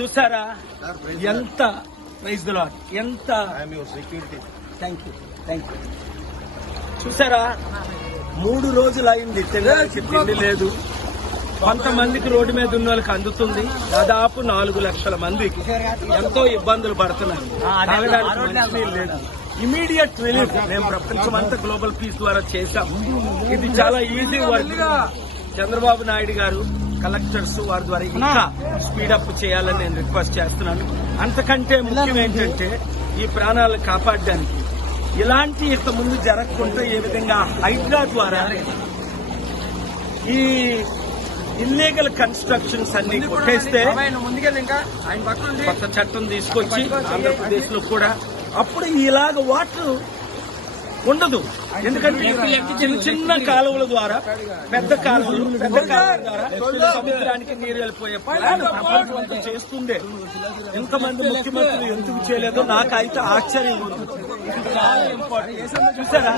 చూసారా ఎంత praise the lord, ఎంత థ్యాంక్ యూ చూసారా 3 రోజులు అయింది తినడానికి తిండి లేదు. కొంతమందికి రోడ్డు మీద ఉన్న వాళ్ళకి అందుతుంది. దాదాపు 4 లక్షల మందికి ఎంతో ఇబ్బందులు పడుతున్నారు. తాగడానికి మంచినీళ్ళు లేదు. ఇమీడియట్ రిలీఫ్ మేము ప్రపంచమంతా గ్లోబల్ పీస్ ద్వారా చేశాం. ఇది చాలా ఈజీ వర్క్. చంద్రబాబు నాయుడు గారు కలెక్టర్స్ వారి ద్వారా ఇంకా స్పీడప్ చేయాలని నేను రిక్వెస్ట్ చేస్తున్నాను. అంతకంటే ముఖ్యం ఏంటంటే ఈ ప్రాణాలను కాపాడడానికి ఇలాంటి ఇంత ముందు జరగకుండా ఏ విధంగా హైడ్రా ద్వారా ఈ ఇల్లీగల్ కన్స్ట్రక్షన్స్ అన్ని కొట్టేస్తే కొత్త చట్టం తీసుకొచ్చి ఆంధ్రప్రదేశ్ లో కూడా అప్పుడు ఇలాగ వాటర్ ఉండదు. ఎందుకంటే చిన్న చిన్న కాలువల ద్వారా పెద్ద కాలువల ద్వారా సముద్రానికి నీరు వెళ్ళిపోయే ప్రపంచం చేస్తుండే. ఎంతమంది ముఖ్యమంత్రులు ఎందుకు చేయలేదో నాకైతే ఆశ్చర్యం ఉంది. చాలా ఇంపార్టెంట్. చూసారా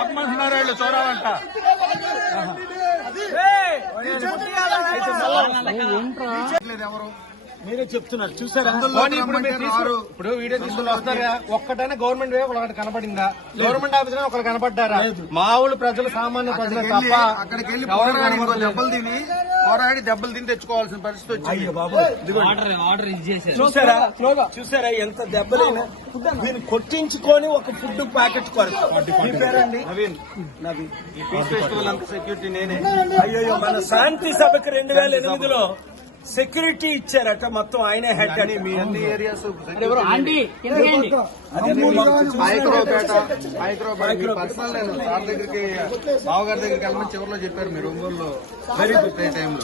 ఆత్మహత్యారాళ్ళు చూడాలంట. ఎవరు మీరే చెప్తున్నారు. చూసారా ఇప్పుడు వీడియో తీసుకుని వస్తారా? ఒక్కటైనా గవర్నమెంట్ ఒకటి కనపడిందా? గవర్నమెంట్ ఆఫీసర్ ఒకరు కనపడ్డారా? మామూలు ప్రజలు సామాన్య ప్రజలు తప్ప అక్కడికి వెళ్ళి దెబ్బలు తిని తెచ్చుకోవాల్సిన పరిస్థితి వచ్చింది. చూసారా ఎంత దెబ్బలైనా దీన్ని కొట్టించుకొని ఒక ఫుడ్ ప్యాకెట్ కొరకు. మీ పేరండి? నవీన్. ఈ పీస్ ఫెస్టివల్ అంత సెక్యూరిటీ నేనే. అయ్యో మన శాంతి సభకి 2008లో సెక్యూరిటీ ఇచ్చారట. మొత్తం ఆయనే హెడ్ అని. మీ అన్ని ఏరియాస్ బావగారి దగ్గరికి వెళ్ళమని చివరిలో చెప్పారు. మీరు ఒంగోలులో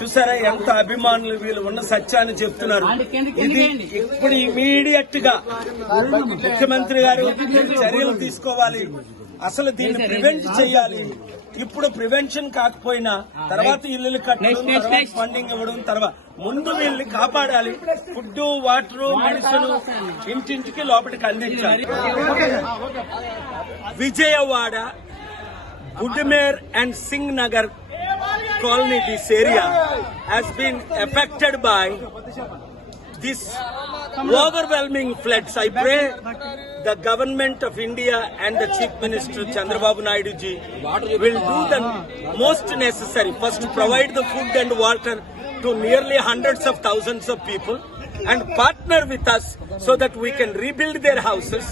చూసారా ఎంత అభిమానులు వీళ్ళు ఉన్న సత్యాన్ని చెప్తున్నారు. ఇది ఇప్పుడు ఇమీడియట్ గా ముఖ్యమంత్రి గారు చర్యలు తీసుకోవాలి. అసలు దీన్ని ప్రివెంట్ చేయాలి. ఇప్పుడు ప్రివెన్షన్ కాకపోయినా తర్వాత ఇల్లు కట్టడం, తర్వాత ఫండింగ్ ఇవ్వడం, తర్వాత ముందు వీళ్ళని కాపాడాలి. ఫుడ్, వాటర్, మెడిసిన్ ఇంటింటికి లోపలికి అందించాలి. Vijayawada, Budameru and Singh Nagar colony, this area has been affected by this overwhelming floods. I pray the government of India and the Chief Minister Chandrababu Naidu ji will do the most necessary. First, provide the food and water to nearly hundreds of thousands of people and partner with us so that we can rebuild their houses,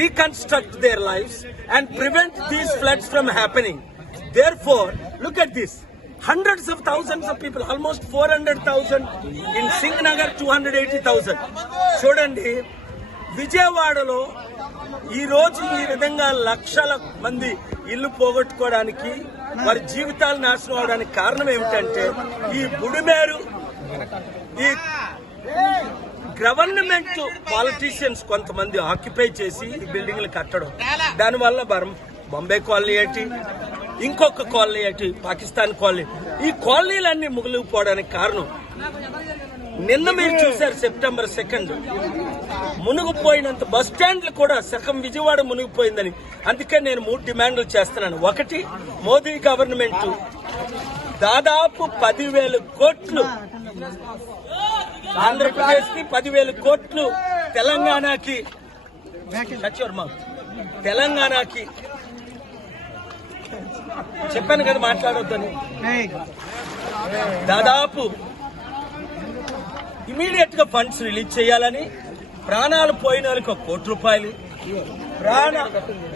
reconstruct their lives and prevent these floods from happening. Therefore, look at this. Hundreds of thousands of people, almost 400,000 in Singhnagar, 280,000. చూడండి విజయవాడలో ఈ రోజు ఈ విధంగా లక్షల మంది ఇల్లు పోగొట్టుకోవడానికి, వారి జీవితాలు నాశనం అవడానికి కారణం ఏమిటంటే ఈ బుడిమేరు, ఈ గవర్నమెంట్ పాలిటీషియన్స్ కొంతమంది ఆక్యుపై చేసి ఈ బిల్డింగ్లు కట్టడం. దానివల్ల బాంబే కాలనీ ఏంటి, ఇంకొక కాలనీ ఏంటి, పాకిస్తాన్ కాలనీ, ఈ కాలనీలన్నీ ముగిలిపోవడానికి కారణం. నిన్న మీరు చూశారు సెప్టెంబర్ 2 మునిగిపోయినంత బస్ స్టాండ్లు కూడా సగం విజయవాడ మునిగిపోయిందని. అందుకే నేను 3 డిమాండ్లు చేస్తున్నాను. ఒకటి, మోదీ గవర్నమెంట్ దాదాపు 10,000 కోట్లు ఆంధ్రప్రదేశ్ కి, 10,000 కోట్లు తెలంగాణకి, తెలంగాణకి చెప్పాను కదా మాట్లాడొద్దని. దాదాపు ఇమీడియట్ గా ఫండ్స్ రిలీజ్ చేయాలని, ప్రాణాలు పోయిన వాళ్ళకి 1 కోటి రూపాయలు, ప్రాణ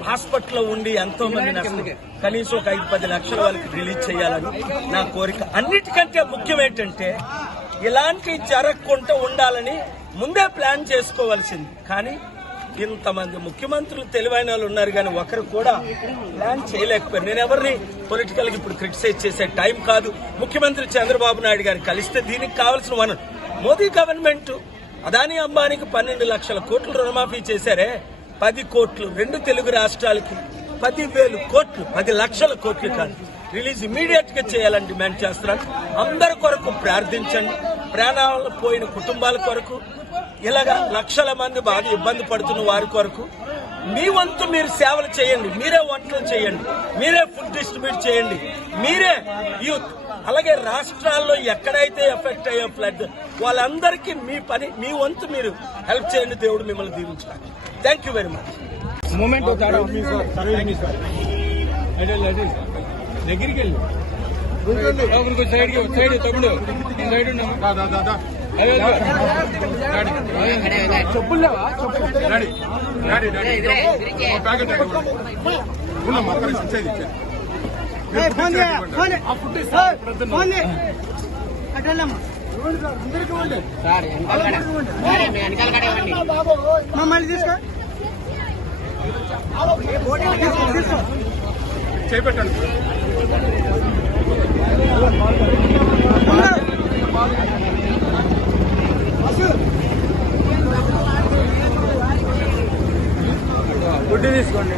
హాస్పిటల్లో ఉండి ఎంతో మంది నష్టం, కనీసం ఒక 5-10 లక్షల వాళ్ళకి రిలీజ్ చేయాలని నా కోరిక. అన్నిటికంటే ముఖ్యం ఏంటంటే ఇలాంటి జరగకుండా ఉండాలని ముందే ప్లాన్ చేసుకోవాల్సింది. కానీ ఇంతమంది ముఖ్యమంత్రులు తెలివైన వాళ్ళు ఉన్నారు, కానీ ఒకరు కూడా ప్లాన్ చేయలేకపోయారు. నేను ఎవరిని పొలిటికల్ గా ఇప్పుడు క్రిటిసైజ్ చేసే టైం కాదు. ముఖ్యమంత్రి చంద్రబాబు నాయుడు గారు కలిస్తే దీనికి కావాల్సిన వనరు. మోదీ గవర్నమెంట్ అదానీ అంబానీకి 12 లక్షల కోట్లు రుణమాఫీ చేశారే, 10 కోట్లు 2 తెలుగు రాష్ట్రాలకి, 10,000 కోట్లు, 10 లక్షల కోట్లు కాదు, రిలీజ్ ఇమీడియట్ గా చేయాలని డిమాండ్ చేస్తున్నాను. అందరి కొరకు ప్రార్థించండి. ప్రాణాలు పోయిన కుటుంబాల కొరకు, ఇలాగా లక్షల మంది బాగా ఇబ్బంది పడుతున్న వారి కొరకు మీ వంతు మీరు సేవలు చేయండి. మీరే వంటలు చేయండి, మీరే ఫుడ్ డిస్ట్రిబ్యూట్ చేయండి, మీరే యూత్. అలాగే రాష్ట్రాల్లో ఎక్కడైతే ఎఫెక్ట్ అయ్యే ఫ్లడ్ వాళ్ళందరికీ మీ పని, మీ వంతు మీరు హెల్ప్ చేయండి. దేవుడు మిమ్మల్ని దీవించాలి. Thank you very much. Moment దగ్గరికి వెళ్ళి సైడ్ తమ్ముడు సైడ్ చెప్పులు లేవా? మళ్ళీ తీసుకో చేపెట్టండి. గుడ్డి తీసుకోండి.